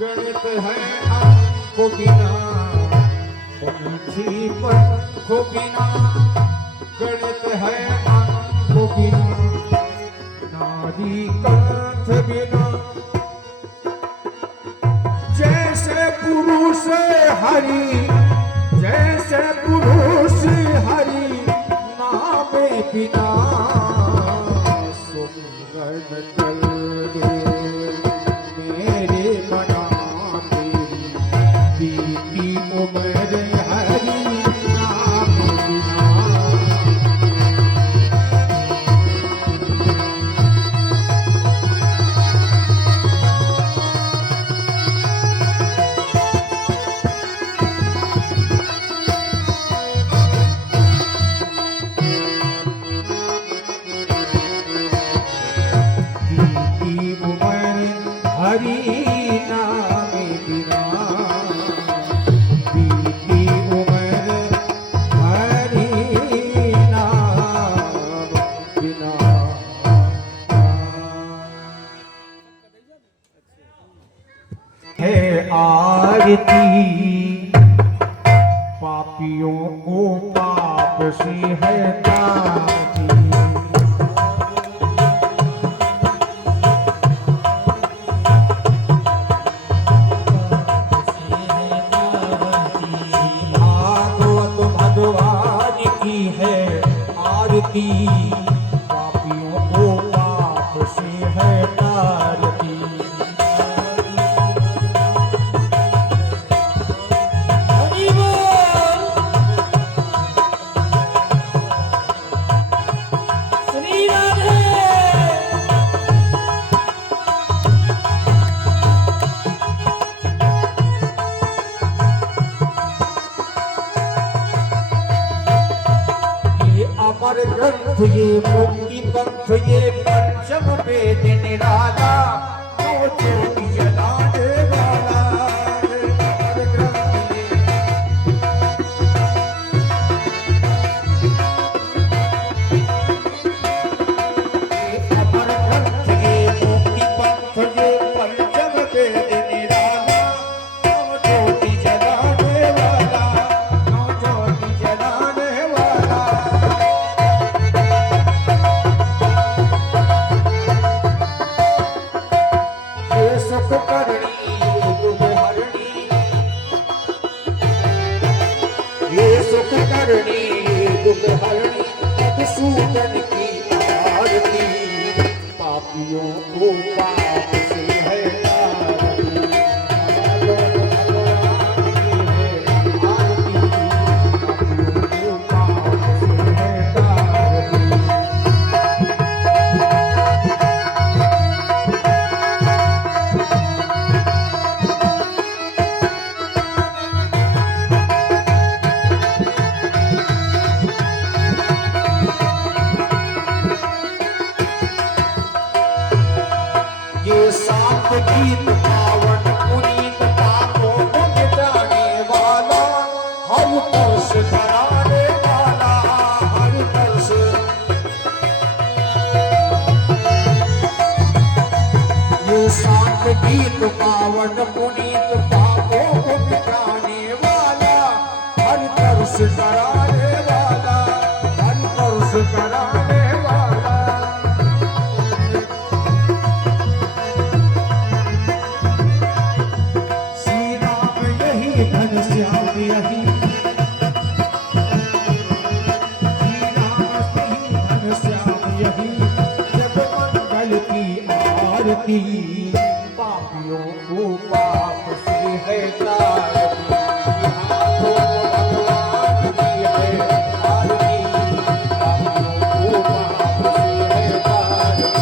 गणित है आपको बिना पंछी पंखों बिना गणित है आपको बिना नारी कंठ बिना जैसे पुरुष हरि जैसे पुरुष हरि नाम बिना सुंदर चल दे मेरे मना तेरी बीती उम्र हरि नाम बिना आरती पापियों को पाप से है ताती भागवत भगवान की है आरती पापियों को पाप से है तारती ग्रंथ ये मुक्ति पंथ ये पंचम वेद निराला ज्योति जलाने वाला अमर ग्रंथ ये मुक्ति पंथ ये पंचम वेद निराला ज्योति जलाने वाला ज्योति जलाने वाला सुख करनी दुख हरणी ये सुख करनी दुख हरणी सूदन की आरती पापियों को पाप से है गीत पावन पुनीत पापों को मिटाने वाला हर तरस धराने वाला हर तरस ये शांत गीत पावन पुनीत पापों को मिटाने वाला हर तरस धराने वाला हर तरस धराने वाला आरती पापियों को पाप से है तारती हाथों में भगवान की है आरती पापियों को पाप से है तारती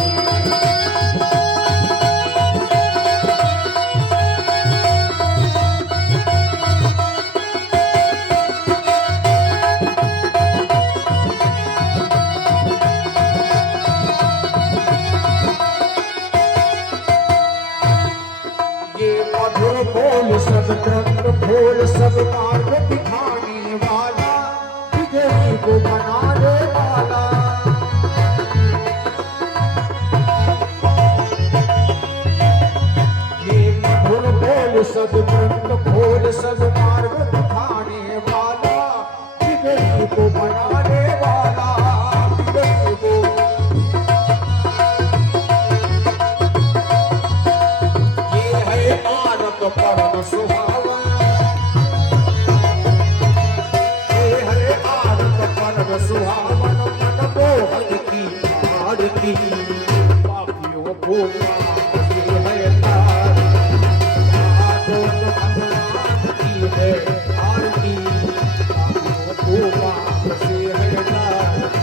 बोल सब त्रंग बोल सब मार्ग दिखाने वाला बिगड़ी को बनाने वाला ये मधुर बोल सब त्रंग बोल सब मार्ग दिखाने वाला बिगड़ी को बनाने वाला बिगड़ी को परम सुहावन हे हरे आरत परम सुहावन मन मोहन की आरती पापियों को पाप से है तारती हाथों में भगवान की है आरती पापियों को पाप से है तारती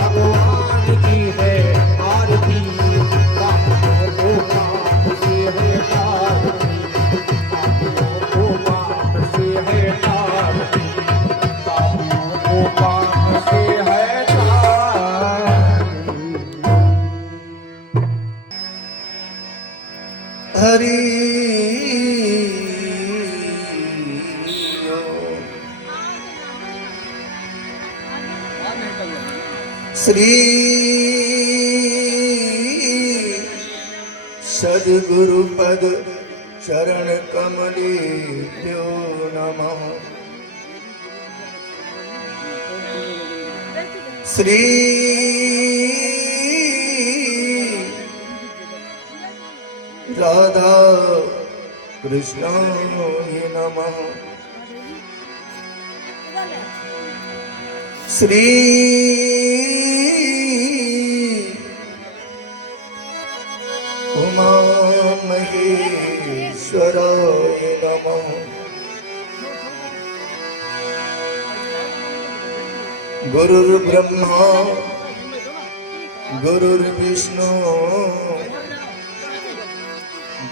भगवान की है आरती पापियों को पाप से है तारती पापियों को पाप से है तारती पापियों को पाप से है तारती हरि श्री सद्गुरु पद चरण कमलेभ्यो नमः। श्री राधा कृष्णाय नमः। श्री उमा महेश्वराय नमः। गुरुर्ब्रह्मा गुरुर्विष्णु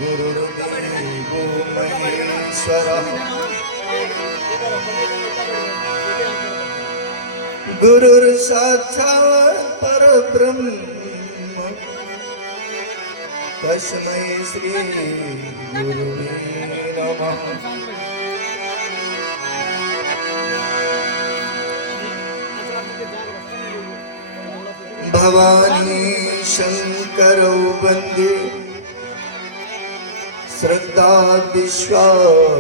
गुरुर्देवो महेश्वरः। गुरुर्साक्षात् परब्रह्म तस्मै श्री गुरुवे नमः। भवानी शंकरौ वन्दे श्रद्धा विश्वासरूपिणो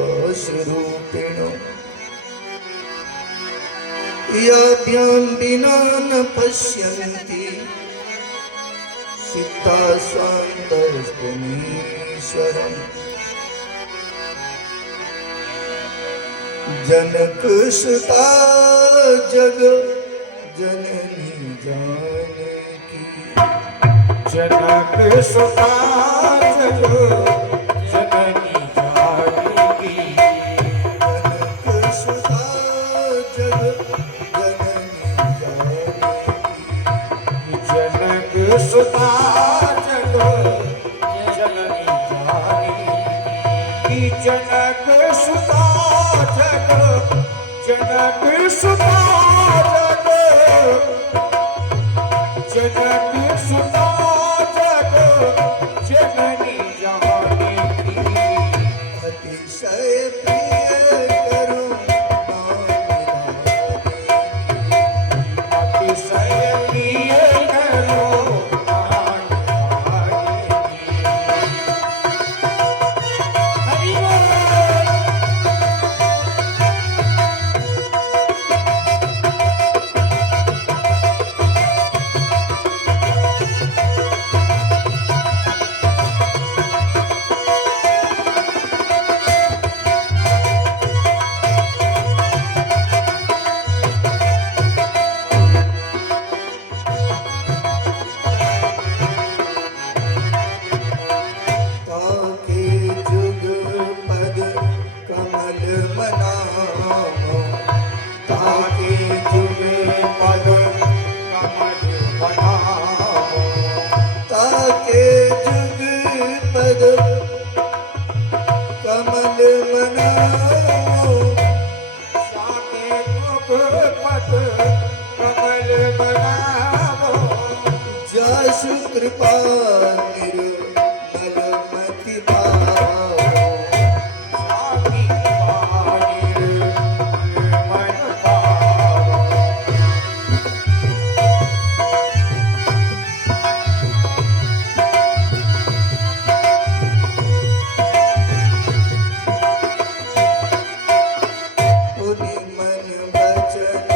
याभ्यां विना न पश्यन्ति सिद्धा स्वान्तस्तमीश्वरम्। जनक सुता जग जननी जानकी जनक सुता जग जननी जानकी जनक सुता जग जननी जानकी जनक सुता जग जननी जानकी जनक सुता जग जनक सुता जग जनक सुता जग जननी जानकी अतिशय प्रिय करुणा अतिशय प्रिय करुणा मनाओ ताकि जुगे पद कमल बनाओ ताके जुग पद कमल मनाओ ताकि जुग पद कमल बनाओ जासु कृपा निर्मलमति पाओ साकी पानी मन पाओ पुनि मन वचन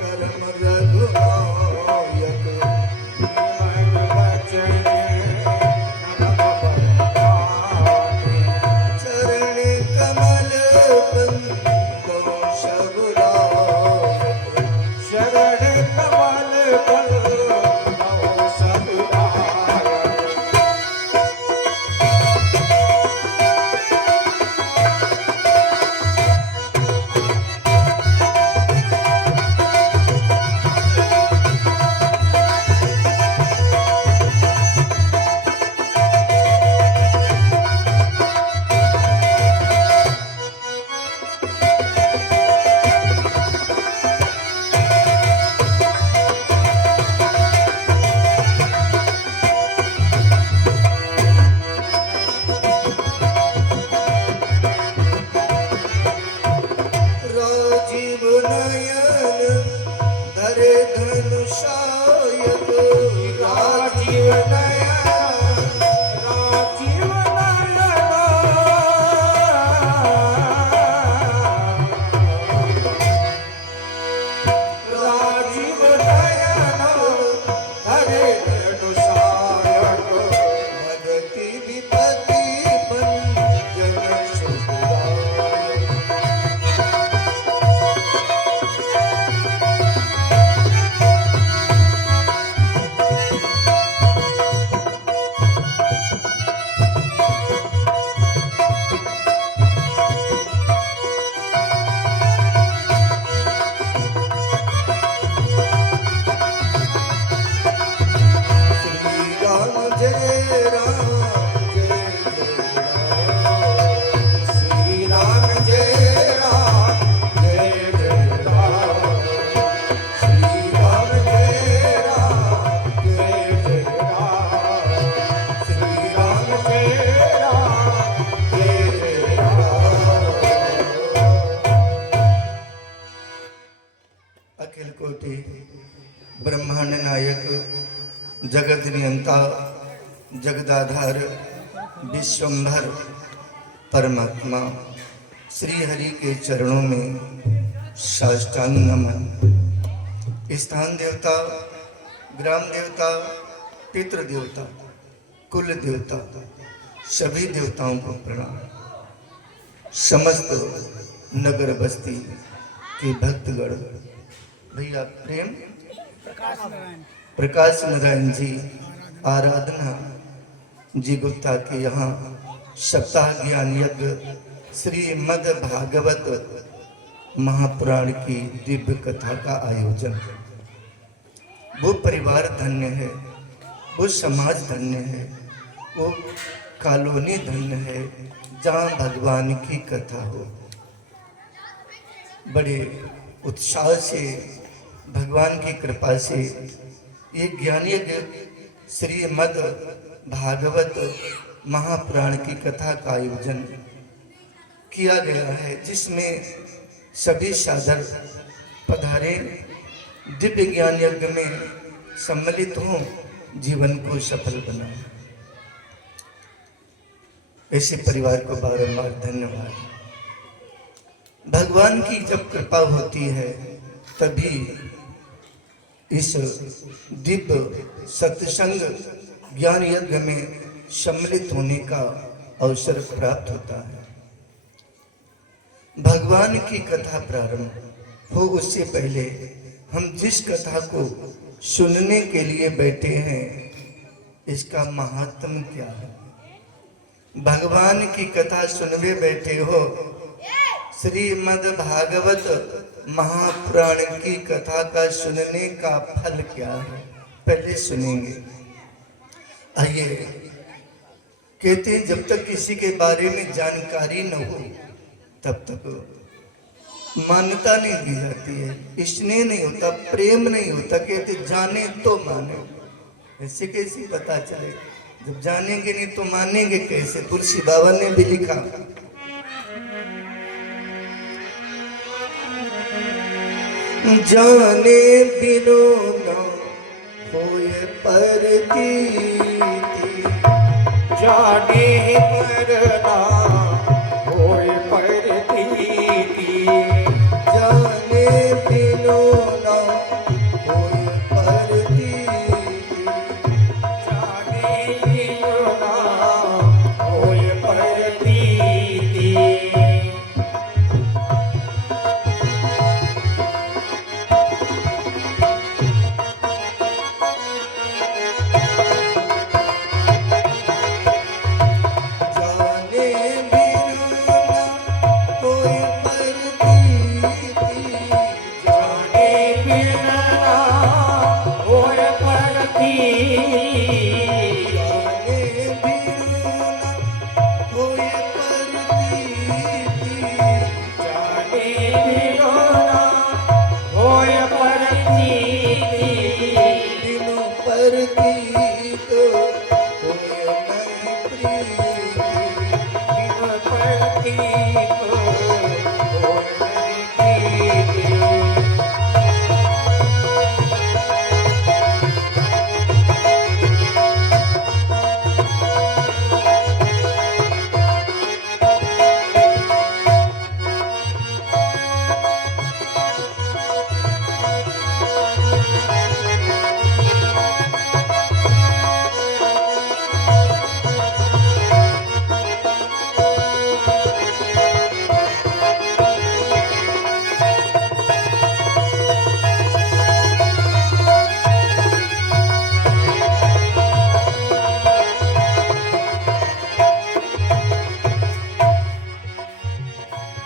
कर्म रघुनायक मन वचन नरम बरपाते चरण कमल बंदो शबुरायक शरण कमल बंदो सबुराया राजीव नयन धरे धनुषायक राजीव नयन राजीव नयन राजीव नयन हरे धनुषायक भगति विपति भंजन सुखदायक श्री राम जय राम जय जय राम श्री राम जय राम जय जय राम श्री राम जय राम जय जय राम श्री राम जय राम जय जय राम अखिल कोटि ब्रह्मांड नायक जगत नियंता जगदाधार विश्वंभर परमात्मा श्री हरि के चरणों में साष्टांग नमन। स्थान देवता, ग्राम देवता, पितृ देवता, कुल देवता, सभी देवताओं को प्रणाम। समस्त नगर बस्ती के भक्तगण, भैया प्रेम प्रकाश नारायण जी आराधना जी गुप्ता के यहाँ सप्ताह ज्ञान यज्ञ श्रीमद् भागवत महापुराण की दिव्य कथा का आयोजन। वो परिवार धन्य है, वो समाज धन्य है, वो कॉलोनी धन्य है जहाँ भगवान की कथा हो। बड़े उत्साह से भगवान की कृपा से ये ज्ञान यज्ञ श्रीमद् भागवत महापुराण की कथा का आयोजन किया गया है, जिसमें सभी साधक पधारे, दिव्य ज्ञान यज्ञ में सम्मिलित हों, जीवन को सफल बनाएं। ऐसे परिवार को बारंबार धन्यवाद। भगवान की जब कृपा होती है तभी इस दिव्य सत्संग ज्ञान यज्ञ में सम्मिलित होने का अवसर प्राप्त होता है। भगवान की कथा प्रारंभ हो उससे पहले हम जिस कथा को सुनने के लिए बैठे हैं, इसका महात्म क्या है। भगवान की कथा सुनवे बैठे हो, श्रीमद् भागवत महापुराण की कथा का सुनने का फल क्या है, पहले सुनेंगे। आइए, कहते हैं जब तक किसी के बारे में जानकारी न हो तब तक मान्यता नहीं दी जाती है, स्नेह नहीं होता, प्रेम नहीं होता। कहते जाने तो माने, ऐसे कैसे पता चले? जब जानेंगे नहीं तो मानेंगे कैसे? तुलसी बाबा ने भी लिखा, जाने बिनो न होए परतीति, जाने पर ना होए परतीति, जाने बिनो न होए परतीति, जाने बिनु ना होए परतीति। जाने बिनो न होए परतीति, जाने बिनु ना होए परतीति, जाने बिनो न होए परतीति, जाने बिनु ना होए परतीति। बिनु परतीत होए नहीं प्रीति, बिनु परतीत होए नहीं प्रीति।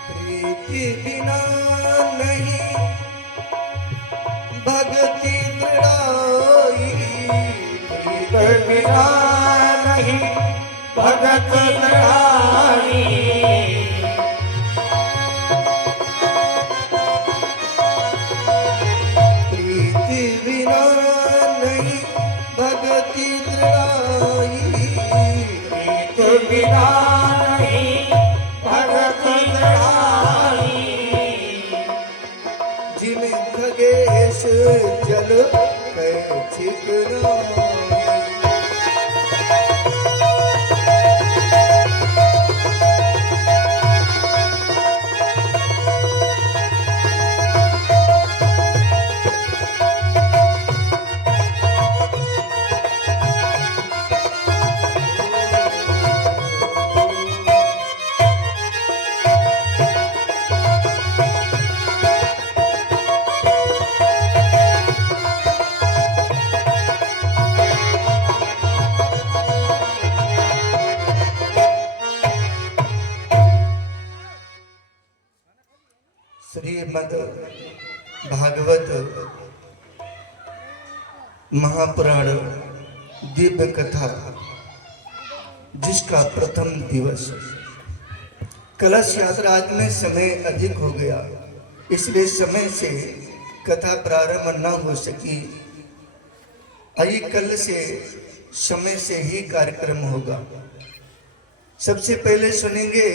प्रीति बिना नहीं भक्ति दृढ़ाई, प्रीत बिना नहीं भगत लड़ाई, प्रीति बिना नहीं भक्ति दृढ़ाई, प्रीत बिना नहीं भगत लड़ाई। जिमें खगेश जल कै छिकनाई, श्रीमद् भागवत महापुराण दिव्य कथा, जिसका प्रथम दिवस कलश यात्रा, आज में समय अधिक हो गया, इसलिए समय से कथा प्रारंभ न हो सकी। आइए, कल से समय से ही कार्यक्रम होगा। सबसे पहले सुनेंगे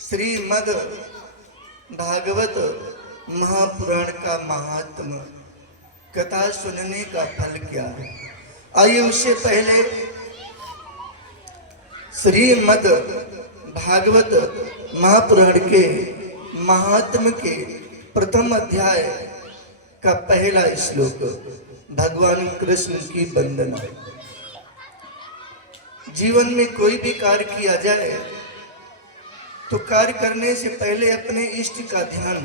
श्रीमद् भागवत महापुराण का महात्म, कथा सुनने का फल क्या है। आइए, उससे पहले श्रीमद् भागवत महापुराण के महात्म के प्रथम अध्याय का पहला श्लोक, भगवान कृष्ण की वंदना। जीवन में कोई भी कार्य किया जाए तो कार्य करने से पहले अपने इष्ट का ध्यान,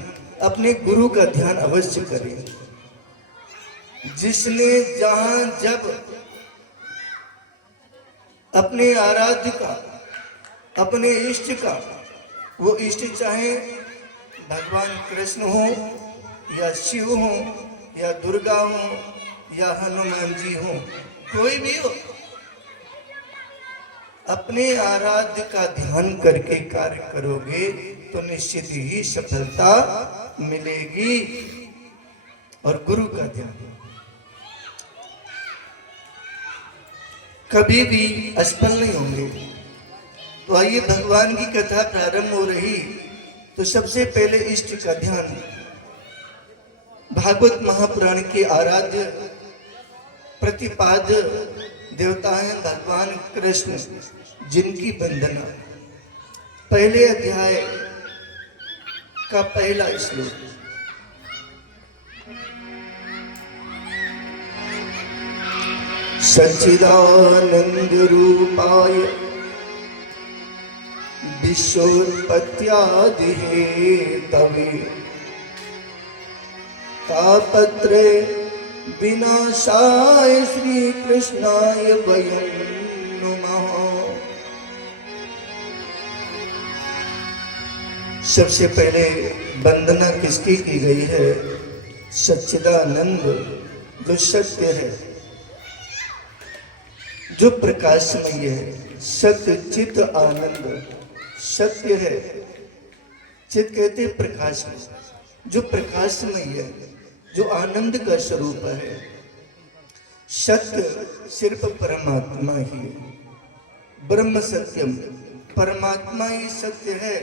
अपने गुरु का ध्यान अवश्य करें। जिसने जहां जब अपने आराध्य का, अपने इष्ट का वो इष्ट चाहे भगवान कृष्ण हो या शिव हो या दुर्गा हो या हनुमान जी हो, कोई भी हो, अपने आराध्य का ध्यान करके कार्य करोगे तो निश्चित ही सफलता मिलेगी। और गुरु का ध्यान कभी भी असफल नहीं होंगे। तो आइए, भगवान की कथा प्रारंभ हो रही तो सबसे पहले इष्ट का ध्यान। भागवत महापुराण के आराध्य प्रतिपाद्य देवता हैं भगवान कृष्ण, जिनकी वंदना पहले अध्याय का पहला श्लोक। सच्चिदानंद रूपाय विश्वोत्पत्त्यादि हेतवे तापत्रे विनाशाय श्री कृष्णाय वयं नुमः। सबसे पहले वंदना किसकी की गई है? सच्चिदानंद, जो सत्य है, जो प्रकाशमय है। सत्य चित आनंद, सत्य है, चित कहते प्रकाश में, जो प्रकाशमय है, जो आनंद का स्वरूप है। सत्य सिर्फ परमात्मा ही है। ब्रह्म सत्यम, परमात्मा ही सत्य है।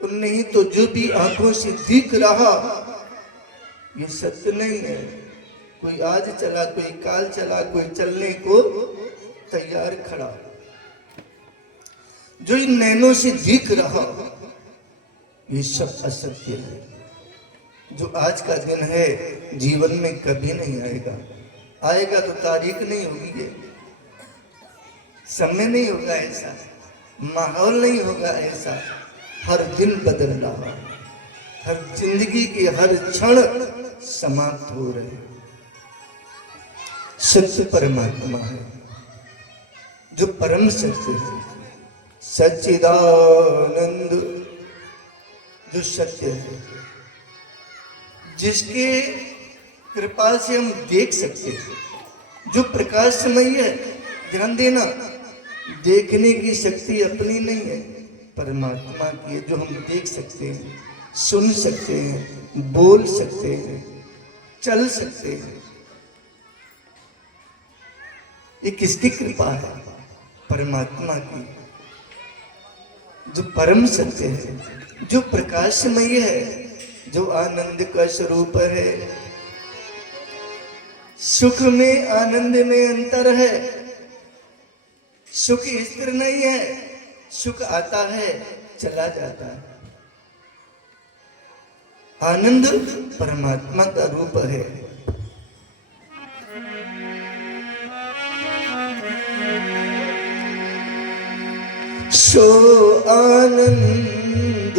और नहीं तो जो भी आंखों से दिख रहा ये सत्य नहीं है। कोई आज चला, कोई काल चला, कोई चलने को तैयार खड़ा। जो इन नैनों से दिख रहा ये सब असत्य है। जो आज का दिन है जीवन में कभी नहीं आएगा। आएगा तो तारीख नहीं होगी, ये समय नहीं होगा ऐसा, माहौल नहीं होगा ऐसा। हर दिन बदल रहा, हर जिंदगी के हर क्षण समाप्त हो रहे। सत्य परमात्मा है, जो परम सत्य है। सच्चिदानंद, जो सत्य है, जिसके कृपा से हम देख सकते हैं, जो प्रकाशमय है। ध्यान देना, देखने की शक्ति अपनी नहीं है, परमात्मा की है। जो हम देख सकते हैं, सुन सकते हैं, बोल सकते हैं, चल सकते हैं, ये किसकी कृपा है? परमात्मा की, जो परम सत्य है, जो प्रकाशमय है, जो आनंद का स्वरूप है। सुख में आनंद में अंतर है। सुख स्थिर नहीं है, सुख आता है चला जाता है। आनंद परमात्मा का रूप है। सो आनंद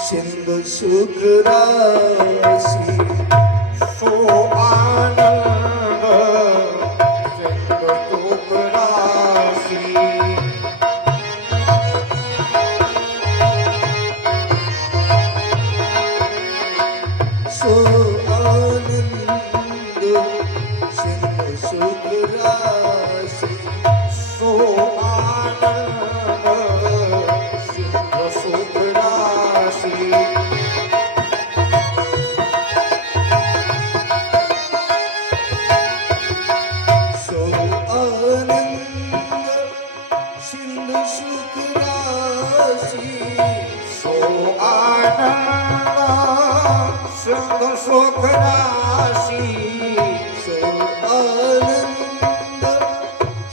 सिंधु सुख राशि, सो आनंद सिंधु सुख राशि। सो आनंद सिंधु सुख राशि, सो आनंद सिंधु सुख राशि। सो आनंद सिंधु सुख राशि, सो आनंद सिंधु सुख राशि। सो आनंद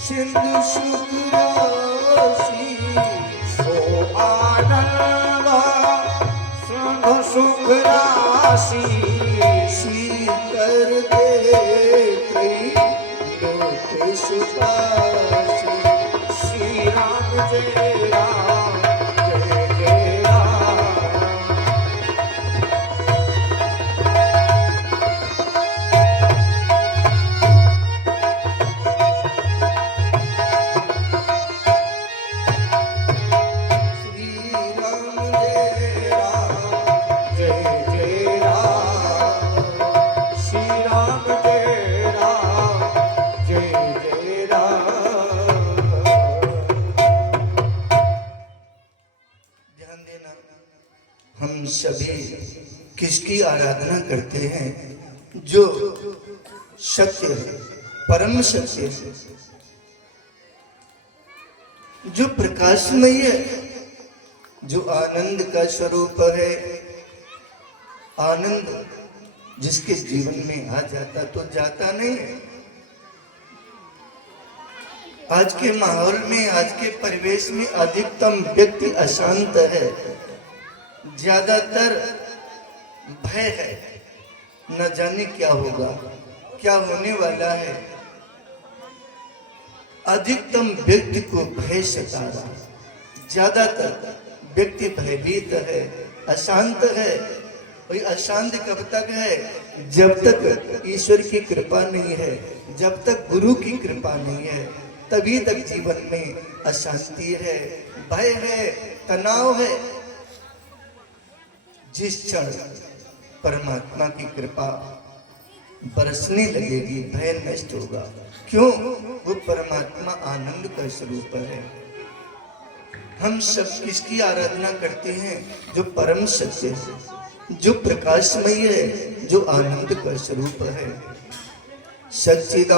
सिंधु सुख राशि। सो आनंद सिंधु सुख राशि। सीकर दे लोकेश पासी, श्री राम जय राम, जय जय राम। श्री ध्यान देना, हम सभी किसकी आराधना करते हैं? जो सत्य है, परम सत्य है, जो प्रकाशमय है, जो आनंद का स्वरूप है। आनंद जिसके जीवन में आ जाता तो जाता नहीं है। आज के माहौल में, आज के परिवेश में अधिकतम व्यक्ति अशांत है, ज्यादातर भय है, न जाने क्या होगा, क्या होने वाला है। अधिकतम व्यक्ति को भय सता रहा, ज्यादातर व्यक्ति भयभीत है, अशांत है। और अशांत कब तक है? जब तक ईश्वर की कृपा नहीं है, जब तक गुरु की कृपा नहीं है, तभी तक जीवन में अशांति है, भय है, तनाव है। जिस क्षण परमात्मा की कृपा बरसने लगेगी, भय नष्ट होगा। क्यों? वो परमात्मा आनंद का स्वरूप है। हम सब किसकी आराधना करते हैं? जो परम सत्य है, जो प्रकाशमय है, जो आनंद का स्वरूप है। सच्चिदानंद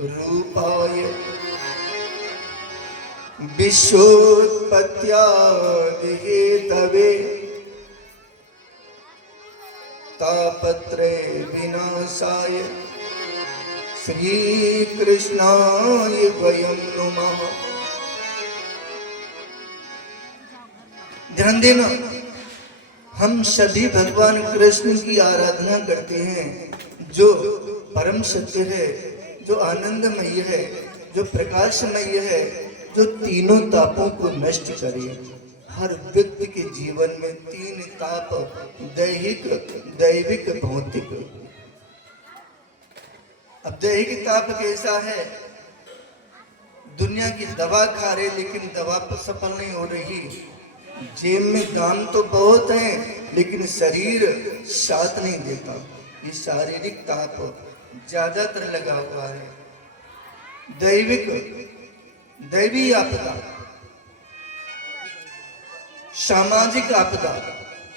रूपाय विश्वोत्पत्त्यादि हेतवे तापत्रय विनाशाय श्री कृष्णाय वयं नमः। ध्यान देना, हम सभी भगवान कृष्ण की आराधना करते हैं, जो परम सत्य है, जो आनंदमय है, जो प्रकाशमय है, जो तीनों तापों को नष्ट करे। हर व्यक्ति के जीवन में तीन ताप, दैहिक, दैविक, भौतिक। अब दैहिक ताप कैसा है? दुनिया की दवा खा रहे, लेकिन दवा पर सफल नहीं हो रही। जेब में दाम तो बहुत है, लेकिन शरीर साथ नहीं देता। ये शारीरिक ताप ज्यादातर लगा हुआ है। दैविक, दैवी आपदा, सामाजिक आपदा।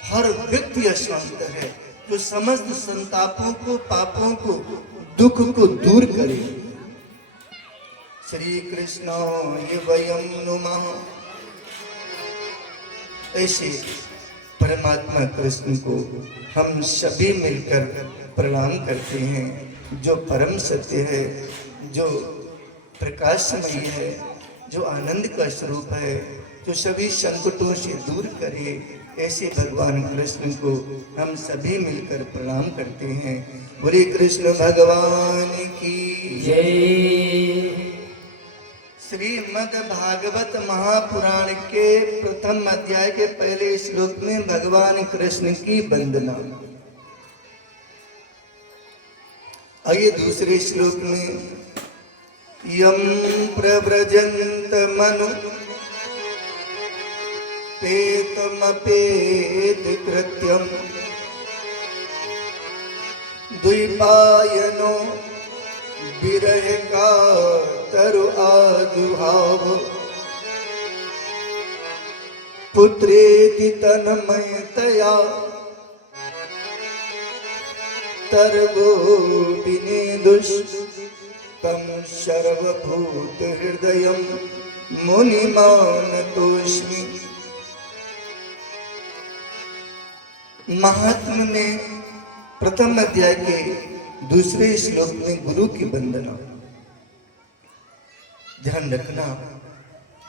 हर व्यक्ति अशांत है, जो समस्त संतापों को, पापों को, दुख को दूर करे। श्री कृष्णाय वयं नमः। ऐसे परमात्मा कृष्ण को हम सभी मिलकर प्रणाम करते हैं, जो परम सत्य है, जो प्रकाशमय है, जो आनंद का स्वरूप है, जो सभी संकटों से दूर करे। ऐसे भगवान कृष्ण को हम सभी मिलकर प्रणाम करते हैं। बोले कृष्ण भगवान की जय। श्रीमद् भागवत महापुराण के प्रथम अध्याय के पहले श्लोक में भगवान कृष्ण की वंदना। आइए दूसरे श्लोक में, यम प्रव्रजन्त मनु पेतमपेत कृत्यम द्विपायनो विरह का तरु आजुहाव पुत्रेति तन्मयतया तरगो विनेदुष तम सर्वभूत हृदयम मुनिमानतोस्मि। महात्म ने प्रथम अध्याय के दूसरे श्लोक में गुरु की वंदना। ध्यान रखना,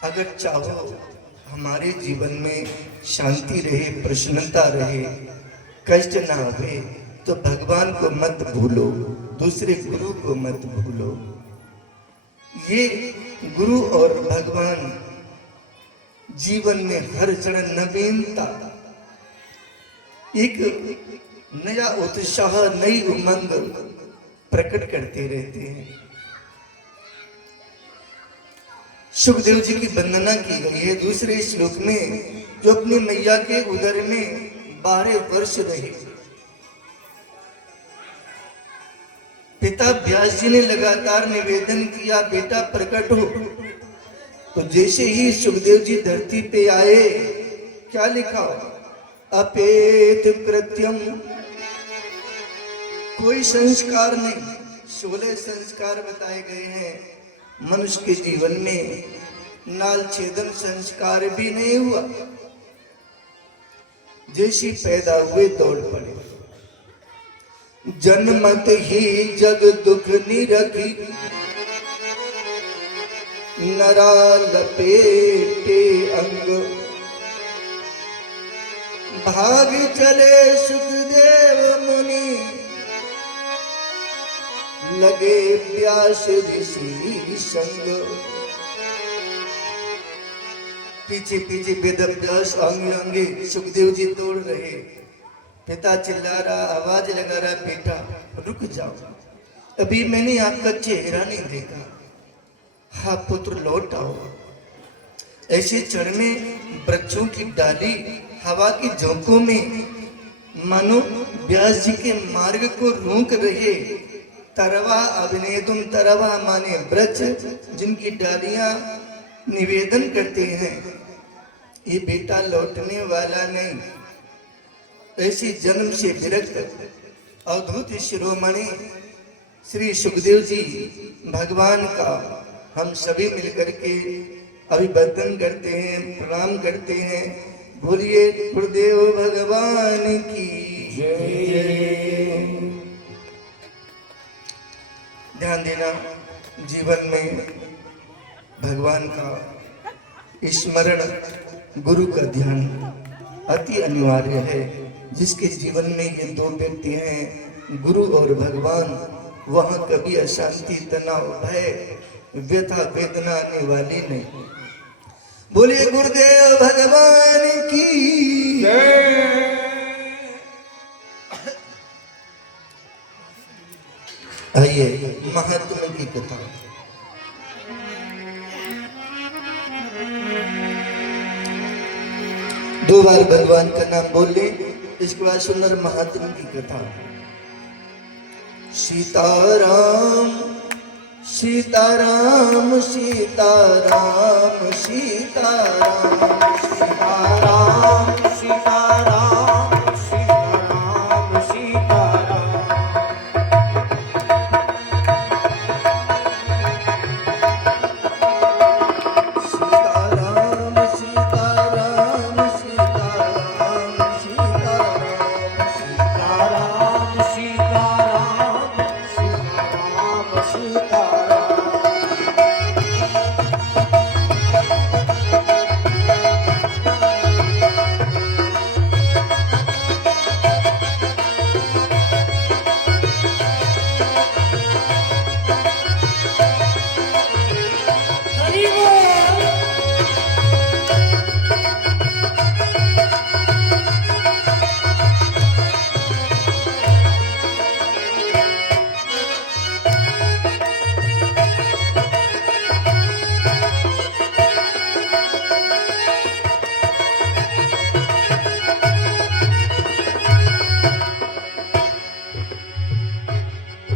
अगर चाहो हमारे जीवन में शांति रहे, प्रसन्नता रहे, कष्ट ना आवे, तो भगवान को मत भूलो, दूसरे गुरु को मत भूलो। ये गुरु और भगवान जीवन में हर क्षण नवीनता, एक नया उत्साह, नई उमंग प्रकट करते रहते हैं। सुखदेव जी की वंदना की गई है दूसरे श्लोक में, जो अपनी मैया के उदर में 12 वर्ष रहे। पिता व्यास जी ने लगातार निवेदन किया, बेटा प्रकट हो, तो जैसे ही सुखदेव जी धरती पे आए, क्या लिखा? अपेत कृत्यम, कोई संस्कार नहीं। 16 संस्कार बताए गए हैं। मनुष्य के जीवन में नाल छेदन संस्कार भी नहीं हुआ। जैसी पैदा हुए दौड़ पड़े। जन्मत ही जग दुख निरखी, नरा लपेटे अंग। भाग चले सुखदेव मुनि, लगे प्यास ऋषि संग। पीछे पीछे वेदव्यास अंगे अंगे सुखदेव जी दौड़ रहे। पिता चिल्ला रहा, आवाज लगा रहा, बेटा रुक जाओ, अभी मैंने आपका चेहरा नहीं देखा। हाँ पुत्र लौट आओ। ऐसे क्षण में वृक्षों की डाली हवा की झोंकों में मानो व्यास जी के मार्ग को रोक रहे। तरवा अभिनेदुम, तरवा माने वृक्ष जिनकी डालियां निवेदन करते हैं, ये बेटा लौटने वाला नहीं। ऐसी जन्म से विरक्त अद्भुत शिरोमणि श्री सुखदेव जी भगवान का हम सभी मिलकर के अभिवादन करते हैं, प्रणाम करते हैं। बोलिए गुरुदेव भगवान की जय। ध्यान देना, जीवन में भगवान का स्मरण, गुरु का ध्यान अति अनिवार्य है। जिसके जीवन में ये दो व्यक्ति हैं, गुरु और भगवान, वहां कभी अशांति, तनाव, भय, व्यथा, वेदना आने वाली नहीं। बोलिए गुरुदेव भगवान की जय। आइए महात्मा की कथा। दो बार भगवान का नाम बोल ले, इसके बाद सुंदर महात्मा की कथा। सीताराम सीताराम सीताराम सीताराम सीताराम सीताराम सीताराम सीताराम। सीताराम सीताराम सीताराम सीताराम सीताराम सीताराम सीताराम सीताराम।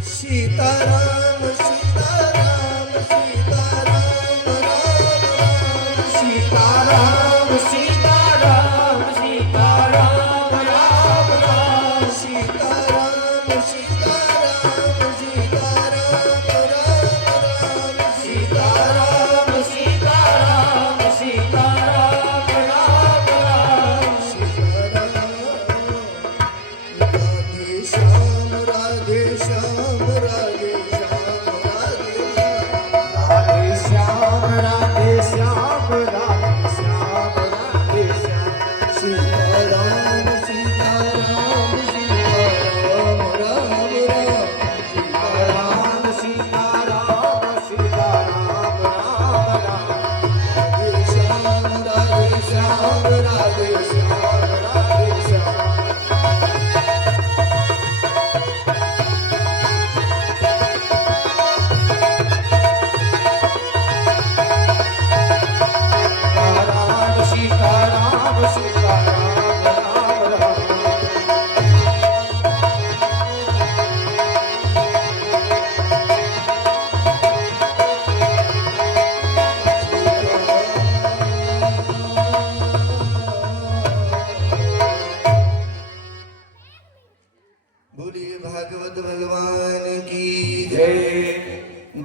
सीताराम सीताराम सीताराम राम राम सीताराम सीताराम सीताराम राम राम। सीताराम सीताराम सीताराम राम राम सीताराम सीताराम सीताराम राम राम। राधे श्याम राधे श्याम राधे श्याम राधे श्याम। राधे श्याम राधे श्याम राधे श्याम राधे श्याम।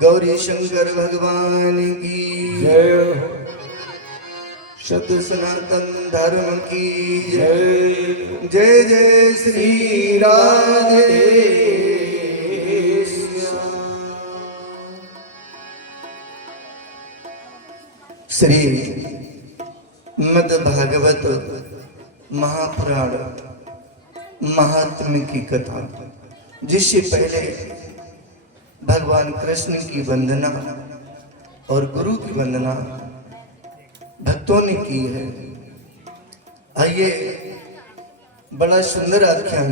गौरी शंकर भगवान की जय हो। सत्य सनातन धर्म की जय। जय जय श्री राधे श्याम। श्री मद भागवत महापुराण महात्म्य की कथा, जिससे पहले भगवान कृष्ण की वंदना और गुरु की वंदना भक्तों ने की है। आइए, बड़ा सुंदर आख्यान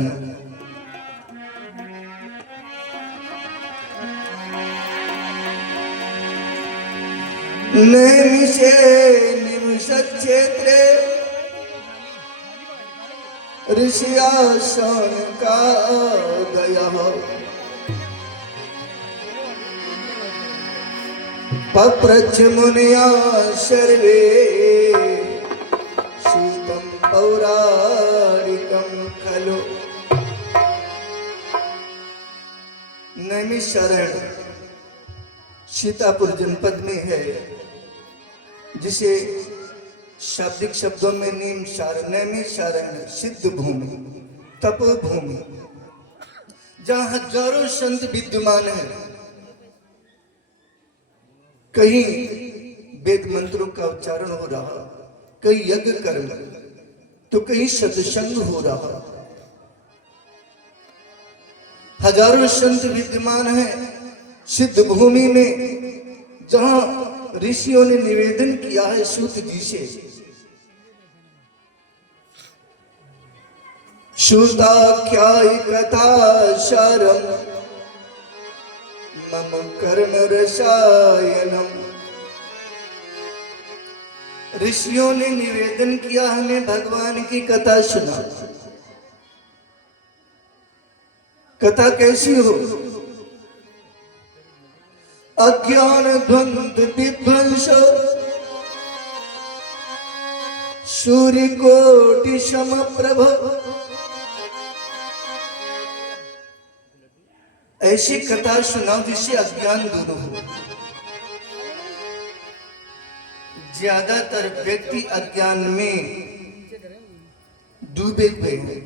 नैमिषे निमिषक्षेत्रे ऋषियासन का दया पप्रच्छ मुनिया सर्वे शीतं पौराणिकं खलु। नैमिषारण्य सीतापुर जनपद में है, जिसे शाब्दिक शब्दों में नैमिषारण्य सिद्ध भूमि, तपोभूमि, जहां हजारों संत विद्यमान है। कहीं वेद मंत्रों का उच्चारण हो रहा, कहीं यज्ञ कर्म, तो कहीं सत्संग हो रहा। हजारों संत विद्यमान है सिद्ध भूमि में, जहां ऋषियों ने निवेदन किया है सूत जी से। सूताख्यायि कथा सारम मम कर्म रसायनम। ऋषियों ने निवेदन किया हमें भगवान की कथा सुना। कथा कैसी हो? अज्ञान द्वंद्व विध्वंस सूर्य कोटि समप्रभ। ऐसी कथा सुनाओ जिससे अज्ञान दूर हो। ज्यादातर व्यक्ति अज्ञान में डूबे हुए हैं,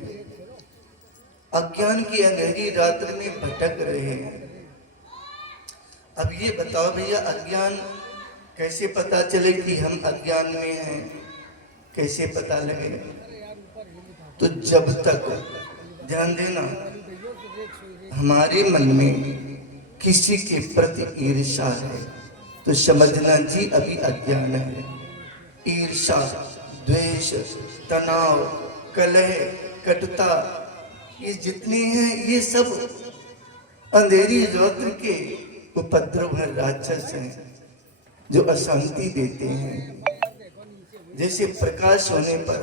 अज्ञान की अंधेरी रात्रि में भटक रहे हैं। अब ये बताओ भैया, अज्ञान कैसे पता चले कि हम अज्ञान में हैं? कैसे पता लगे? तो जब तक, ध्यान देना, हमारे मन में किसी के प्रति ईर्ष्या है तो समझना जी अभी अज्ञान है। ईर्ष्या, द्वेष, तनाव, कलह, कटुता, ये जितने हैं ये सब अंधेरी रात्रि के उपद्रव है, राक्षस हैं जो अशांति देते हैं। जैसे प्रकाश होने पर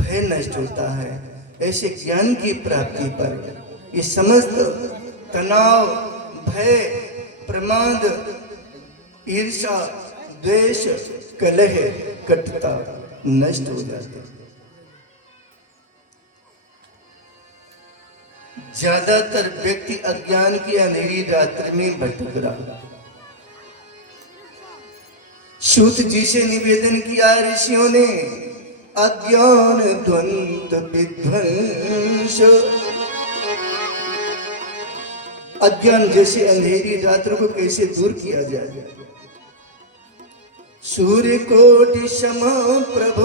भय नष्ट होता है, ऐसे ज्ञान की प्राप्ति पर ये समस्त तनाव, भय, प्रमाद, ईर्ष्या, द्वेष, कलह, कटुता नष्ट हो जाते। ज्यादातर व्यक्ति अज्ञान की अंधेरी रात्रि में भटक रहा। सूत जी से निवेदन किया ऋषियों ने, अज्ञान द्वंद्व विध्वंस। अज्ञान जैसे अंधेरी रात्रि को कैसे दूर किया जाए? सूर्य कोटि समप्रभ।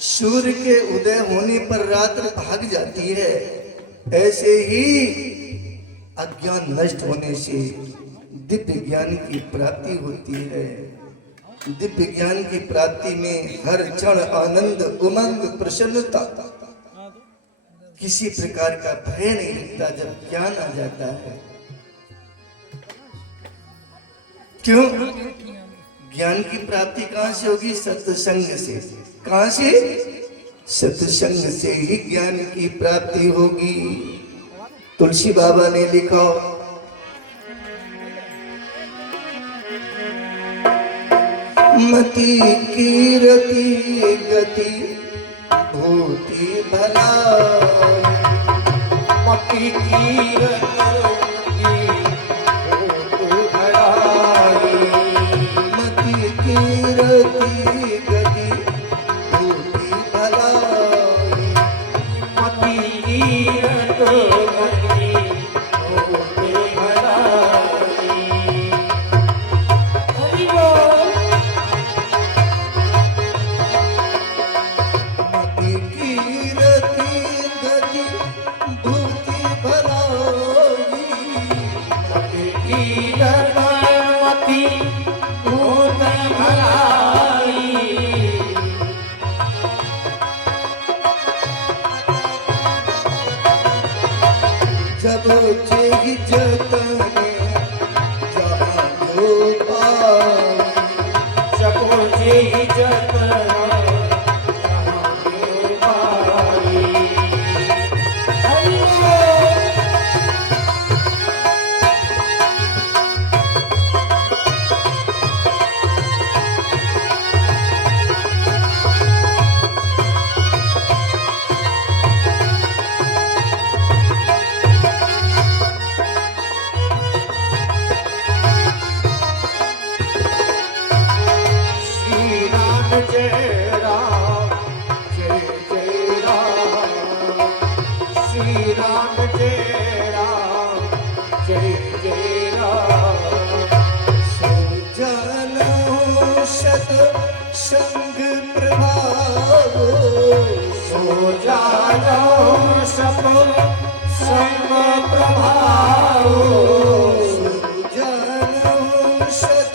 सूर्य के उदय होने पर रात्रि भाग जाती है, ऐसे ही अज्ञान नष्ट होने से दिव्य ज्ञान की प्राप्ति होती है। दिव्य ज्ञान की प्राप्ति में हर क्षण आनंद, उमंग, प्रसन्नता, किसी प्रकार का भय नहीं लगता जब ज्ञान आ जाता है। क्यों? ज्ञान की प्राप्ति कहां से होगी? सत्संग से। कहां से? सत्संग से ही ज्ञान की प्राप्ति होगी। तुलसी बाबा ने लिखा, मति कीरति गति भूति भला। मति कीरति कीरति गति भूति भलाई। मति कीरत गति भूति भलाई। हरि बोल। मति कीरति गति भूति भलाई। मति कीरत मति भूत भलाई। जब जेहि जतने जहाँ जो पाई। जपो जेहि जतन जहाँ जो पाई। हरि बोल। श्री राम जय राम जय जय राम। श्री राम जय राम जय जय राम। जानो शत संग प्रभाव। सो जानो सब संग प्रभाव। जानो शत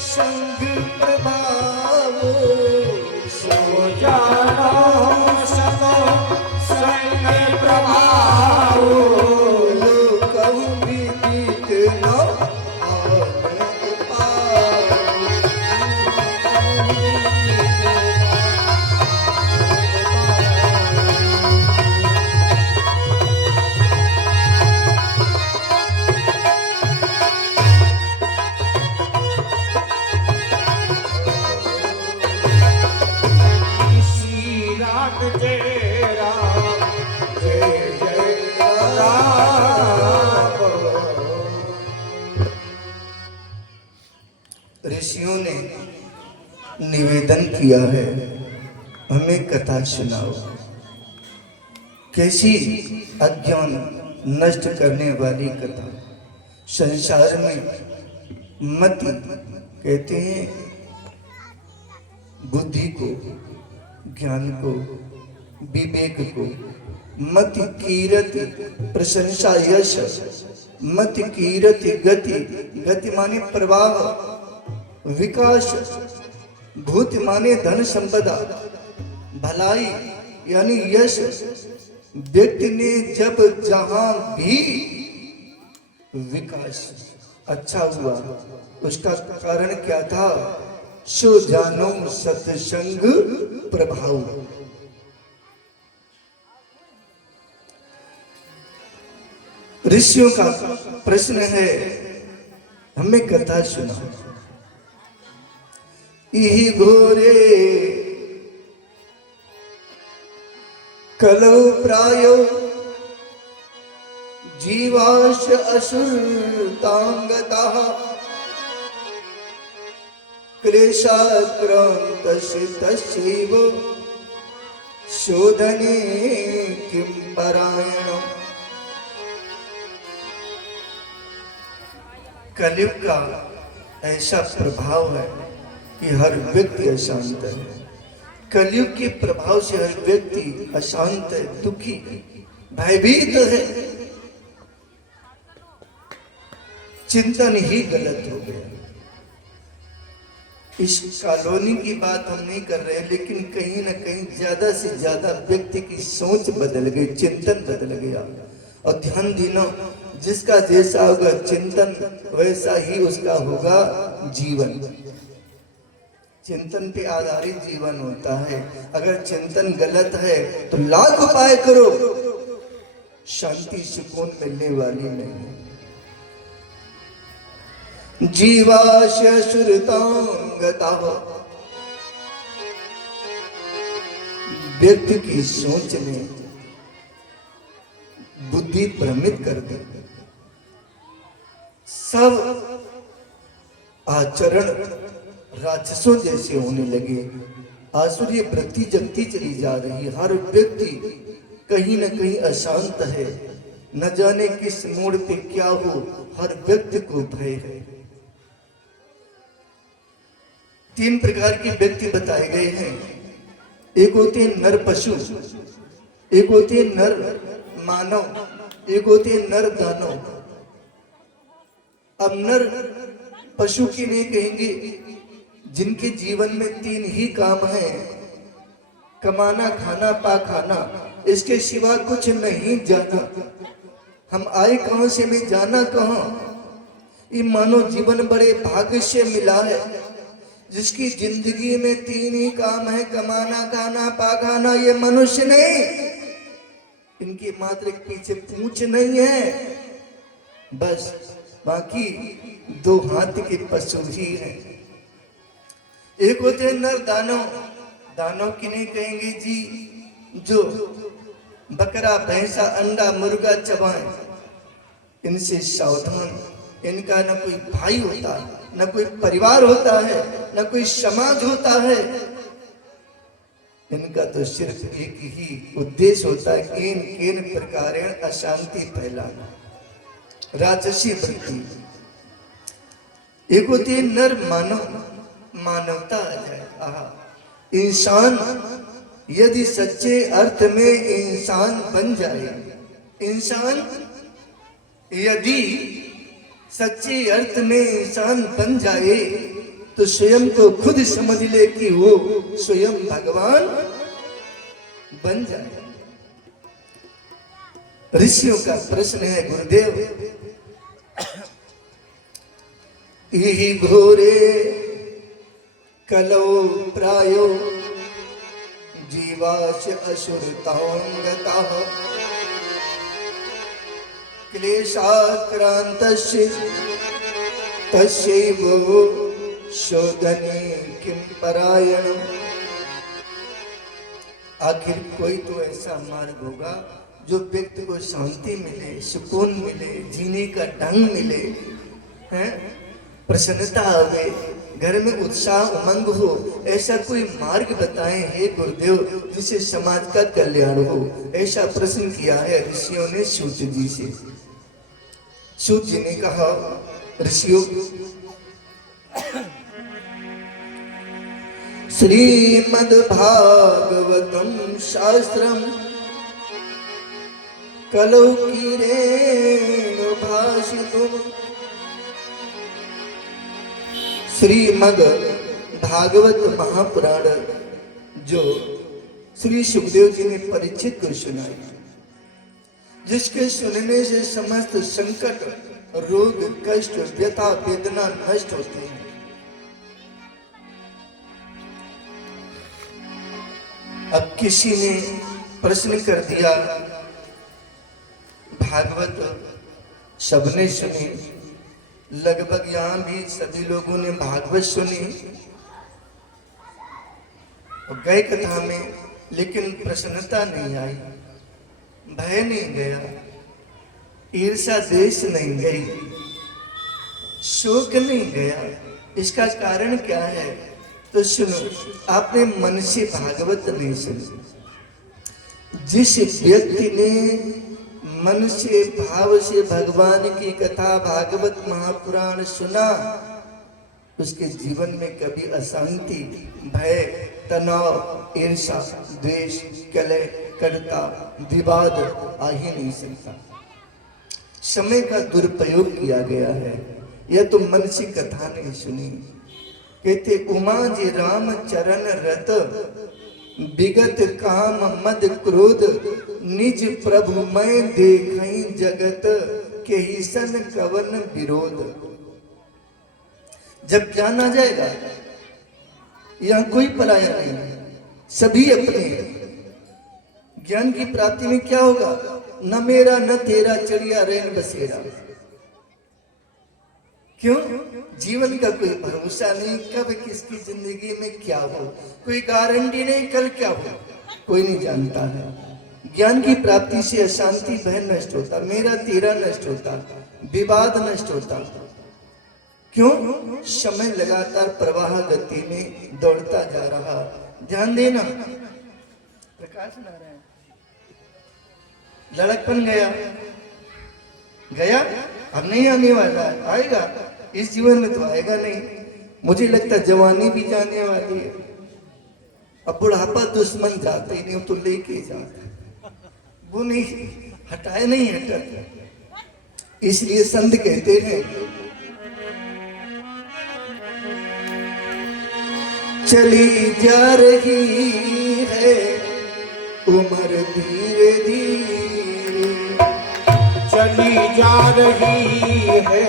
संग प्रभाव। सो जानो सब संग प्रभाव। लोकहु विदित न आवन उपाय। श्री राम जय राम जय जय राम। ऋषियों ने निवेदन किया है, हमें कथा सुनाओ। कैसी अज्ञान नष्ट करने वाली कथा। संसार में मति कहते हैं बुद्धि को, ज्ञान को, विवेक को। मति कीरति प्रशंसा यश। मति कीरति गति, गति माने प्रवाह विकास। भूति माने धन संपदा, भलाई यानी यश। व्यक्ति ने जब जहां भी विकास अच्छा हुआ, उसका कारण क्या था? सो जानो सत्संग प्रभाव। ऋषियों का प्रश्न है, हमें कथा सुना। इहि घोरे कलौ प्रायो जीवाश असुरतांगतः। क्लेशाक्रान्तस्यैव शोधने किं परायणम्। कलयुग का ऐसा प्रभाव है कि हर व्यक्ति अशांत है। कलयुग के प्रभाव से हर व्यक्ति अशांत है, दुखी है, भयभीत है। चिंतन ही गलत हो गया। इस कॉलोनी की बात हम नहीं कर रहे, लेकिन कहीं ना कहीं ज्यादा से ज्यादा व्यक्ति की सोच बदल गई, चिंतन बदल गया। और ध्यान देना, जिसका जैसा होगा चिंतन वैसा ही उसका होगा जीवन। चिंतन पे आधारित जीवन होता है। अगर चिंतन गलत है तो लाख उपाय करो, शांति सुकून मिलने वाली नहीं। जीवाश्य सुरतांगता, व्यक्ति की सोच ने बुद्धि भ्रमित कर दी। सब आचरण राक्षसों जैसे होने लगे। आसुरी वृत्ति जगती चली जा रही है। हर व्यक्ति कहीं न कहीं अशांत है, न जाने किस मोड़ पे क्या हो, हर व्यक्ति को भय है। 3 प्रकार के व्यक्ति बताए गए हैं। एक होते हैं नर पशु, एक होते हैं नर मानव, एक होते हैं नर दानव। अब नर पशु की नहीं कहेंगे, जिनके जीवन में 3 ही काम है, कमाना, खाना, पाखाना, इसके सिवा कुछ नहीं जाना। हम आए कहां से, में जाना कहां। ये मानव जीवन बड़े भाग्य से मिला है, जिसकी जिंदगी में 3 ही काम है, कमाना, खाना, पाखाना। ये मनुष्य नहीं, इनकी मात्र पीछे पूंछ नहीं है, बस बाकी 2 हाथ के पशु ही हैं। एक होते हैं नर दानव। दानव किन्हें कहेंगे जी, जो बकरा, भैंसा, अंडा, मुर्गा चबाएं। इनसे सावधान। इनका न कोई भाई होता है, न कोई परिवार होता है, न कोई समाज होता है। इनका तो सिर्फ एक ही उद्देश्य होता है, केन केन प्रकारेण अशांति फैलाना, राजसी वृत्ति। एक होती है नर मानव, मानवता आ जाए। इंसान यदि सच्चे अर्थ में इंसान बन जाए, इंसान यदि सच्चे अर्थ में इंसान बन जाए, तो स्वयं को खुद समझ ले कि वो स्वयं भगवान बन जाए। ऋषियों का प्रश्न है, गुरुदेव यही घोरे कलो प्रायो जीवाश असुरतांगता क्लेशाक्रांतस्य तस्यैव शोधने किं परायणम्। आखिर कोई तो ऐसा मार्ग होगा जो व्यक्ति को शांति मिले, सुकून मिले, जीने का ढंग मिले, हैं, प्रसन्नता आवे, घर में उत्साह उमंग हो। ऐसा कोई मार्ग बताएं हे गुरुदेव, जिससे समाज का कल्याण हो। ऐसा प्रश्न किया है ऋषियों ने सूत जी से। सूत जी ने कहा, ऋषियों, श्रीमद्भागवतम शास्त्रम कलौ कीरेण भाषितुम्। श्रीमद् भागवत महापुराण जो श्री सुखदेव जी ने परीक्षित को सुनाई, जिसके सुनने से समस्त संकट, रोग, कष्ट, व्यथा, वेदना नष्ट होते हैं। अब किसी ने प्रश्न कर दिया, भागवत सबने सुनी, लगभग यहां भी सभी लोगों ने भागवत सुनी और गए कथा में, लेकिन प्रसन्नता नहीं आई, भय नहीं गया, ईर्ष्या द्वेष नहीं गई, शोक नहीं गया। इसका कारण क्या है? तो सुनो, आपने मन से भागवत नहीं सुनी। जिस व्यक्ति ने मन से, भाव से भगवान की कथा, भागवत महापुराण सुना, उसके जीवन में कभी अशांति, भय, तनाव, ईर्ष्या, द्वेष, कलह, कड़ता, विवाद आ ही नहीं सकता। समय का दुरुपयोग किया गया है। यह तो मन से कथा नहीं सुनी। कहते, उमा जी राम चरण रत, विगत काम मद क्रोध, निज प्रभु मैं देखई जगत, के ही सन कवन विरोध। जब ज्ञान आ जाएगा, यहां कोई पराया नहीं है, सभी अपने हैं। ज्ञान की प्राप्ति में क्या होगा? न मेरा न तेरा, चढ़िया रैन बसेरा। क्यों? जीवन का कोई भरोसा नहीं, कब किसकी जिंदगी में क्या हो, कोई गारंटी नहीं, कल क्या हो, कोई नहीं जानता है। ज्ञान की प्राप्ति से अशांति, भय नष्ट होता, मेरा तेरा नष्ट होता, विवाद नष्ट होता। क्यों? समय लगातार प्रवाह गति में दौड़ता जा रहा। ध्यान देना, प्रकाश नारायण लड़कपन गया, गया अब नहीं आने वाला है, आएगा इस जीवन में तो आएगा नहीं। मुझे लगता है जवानी भी जाने वाली है, अब बुढ़ापा दुश्मन जाते ही नहीं, तो लेके जाता, वो नहीं हटाए, नहीं हटाता। इसलिए संत कहते हैं चली जा रही है उम्र धीरे धीरे, चली जा रही है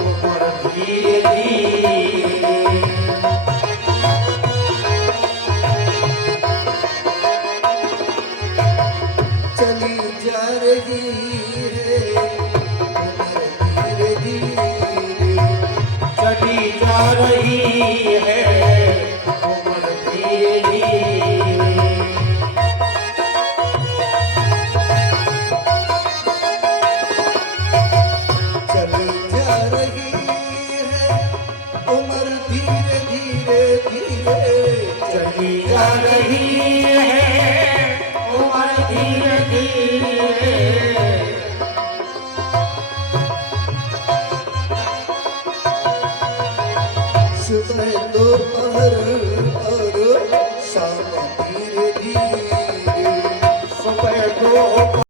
उम्र धीरे धीरे, चली जा रही है उम्र धीरे धीरे, चली जा रही है उम्र धीरे धीरे, चली जा रही है उम्र धीरे धीरे धीरे, चली जा रही है उम्र धीरे धीरे, सुबह दोपहर और